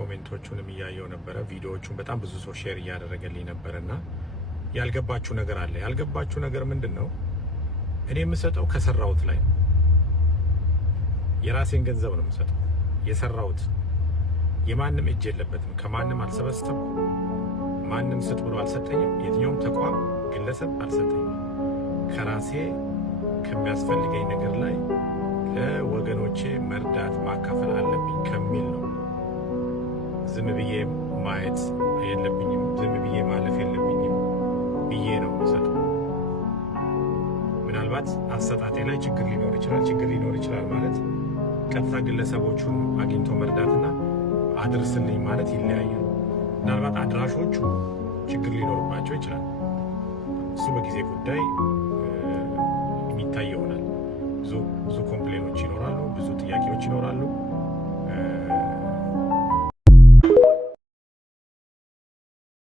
ኮሜንቶቹንም እያየው ነበረ። ቪዲዮዎቹን በጣም ብዙ ሰው ሼር እያደረገልኝ ነበርና ያልገባችሁ ነገር አለ። ያልገባችሁ ነገር ምንድነው? እኔ የምሰጠው ከሰራውት ላይ ነው። የራሴን ገንዘብ ነው የምሰጠው። የሰራውት የማንም እጅ የለበትም። ከማንም አልሰበሰብኩም። ማንም ስጥ ብሎ አልሰጠኝም። የትኛውም ተቋም ግለሰብ አልሰጠኝም። ከራሴ ከሚያስፈልገኝ ነገር ላይ ለወገኖቼ መርዳት ማካፈል አለብኝ ከሚል ነው። ዝም ብዬ ማየት የለብኝም፣ ዝም ብዬ ማለፍ የለብኝም ብዬ ነው የምሰጠው። ምናልባት አሰጣጤ ላይ ችግር ሊኖር ይችላል ማለት ቀጥታ ግለሰቦቹን አግኝቶ መርዳትና አድርስልኝ ማለት ይለያያል። ምናልባት አድራሾቹ ችግር ሊኖርባቸው ይችላል። እሱ በጊዜ ጉዳይ የሚታይ ይሆናል። ብዙ ኮምፕሌኖች ይኖራሉ፣ ብዙ ጥያቄዎች ይኖራሉ።